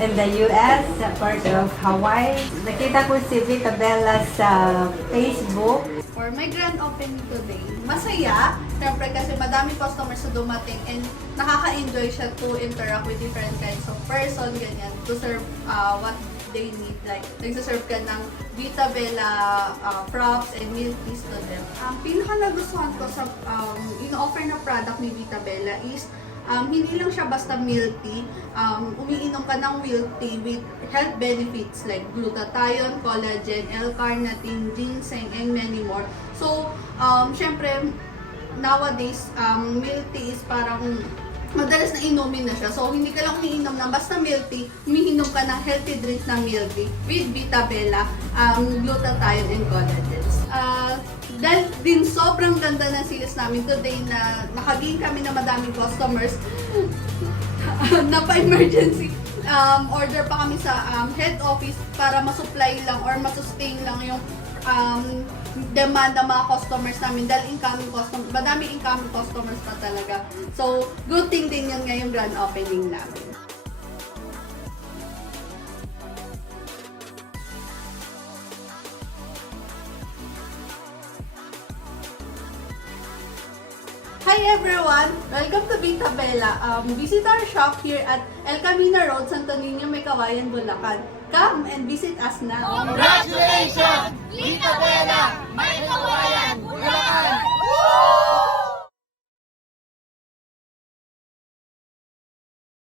in the US, sa part of Hawaii. Nakita ko si Vita Bella sa Facebook. For my grand opening today, masaya. Siyempre kasi madami customers na dumating and nakaka-enjoy siya to interact with different kinds of person, ganyan, to serve what they need. Like, nagsaserve ka ng Vita Bella props and milk teas to them. Ang pinaka-nagustuhan ko sa in-offer na product ni Vita Bella is hindi lang siya basta milk tea. Umiinom ka ng milk tea with health benefits like glutathione, collagen, L-carnitine, ginseng, and many more. So, syempre, nowadays, milk tea is parang madalas na inumin na siya. So, hindi ka lang umiinom ng basta milk tea, umiinom ka ng healthy drinks na milk tea with Vita Bella, glutathione, and collagens. Dahil din sobrang ganda ng sales namin today na nakagain kami na madaming customers, napa-emergency order pa kami sa head office para masupply lang or masustain lang yung demand ng mga customers namin dahil madami incoming customers pa talaga. So, good thing din yun ngayong grand opening namin. Hi everyone! Welcome to Vita Bella. Visit our shop here at El Camino Road, Santo Niño, May Kawayan, Bulacan. Come and visit us now! Congratulations!